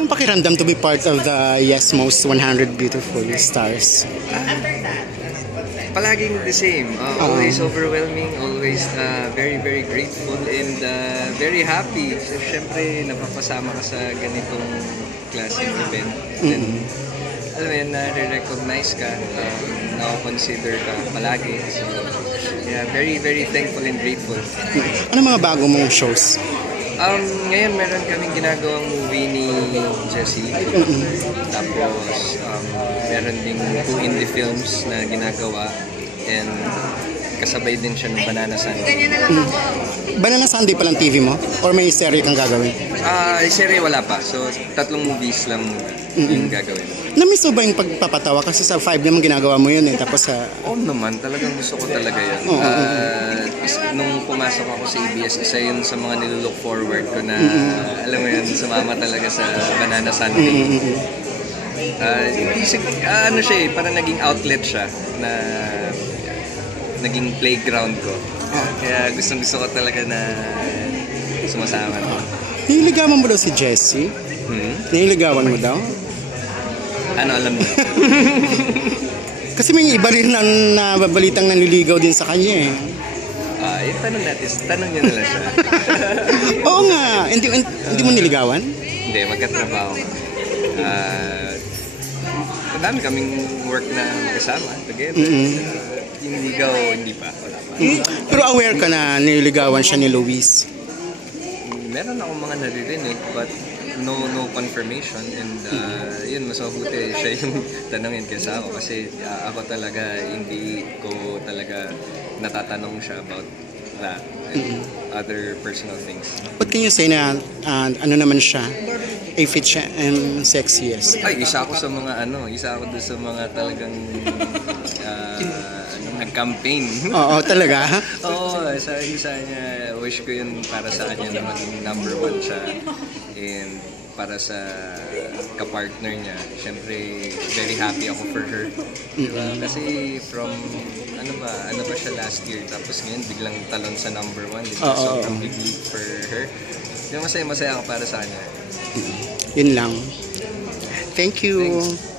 Anong pakiramdam to be part of the Yes Most 100 Beautiful Stars? Palaging the same. Always overwhelming, always very, very grateful and very happy. So, syempre, napapasama ka sa ganitong klaseng event. And, alam mo yun, na-recognize ka, na-consider ka palagi. So, yeah, very, very thankful and grateful. Ano mga bago mong shows? Ngayon meron kaming ginagawang movie ni Jessie. Tapos meron ding 2 indie films na ginagawa and kasabay din siya ng Banana Sunday. Banana Sunday pa lang TV mo? Or may serye kang gagawin? Serye wala pa. So 3 movies lang yung gagawin. Na-miss mo ba yung pagpapatawa? Kasi sa 5 naman ginagawa mo yun eh. Tapos sa... Oo naman, talagang gusto ko talaga yun. Nung pumasok ako sa ABS, isa yun sa mga nilook forward ko na, alam mo yun, sumama talaga sa Banana Sunday. Ano siya eh, parang naging outlet siya na naging playground ko. Kaya gustong-gusto ko talaga na sumasama. Nililigawan mo daw si Jessie? Nililigawan mo daw? Ano alam mo? Kasi may iba rin na nababalitang nanliligaw din sa kanya eh. Tanong natin. Tanong niyo nila siya. Oo nga. Hindi mo niligawan? Hindi, magkatrabaho. Madami kaming work na magkasama together. Yung ligaw, hindi pa. Wala pa. Pero aware ka na nililigawan siya ni Luis? Meron akong mga naririnig but no confirmation and yun, mas mabuti siya yung tanongin kaysa ako kasi ako talaga hindi ko talaga natatanong siya about that and other personal things. What can you say na ano naman siya? A fit siya and sexiest? Ay, isa ako sa mga isa ako doon sa mga talagang nag-campaign. Oo, talaga? Oo, sabi sa niya, wish ko yun para sa kanya na maging #1 siya. And para sa kapartner niya, syempre, very happy ako for her. Diba? Kasi from, ano ba siya last year, tapos ngayon biglang talon sa #1, diba? Sobrang big leap for her. Yung masaya ako para sa kanya. Yun lang. Thank you. Thanks.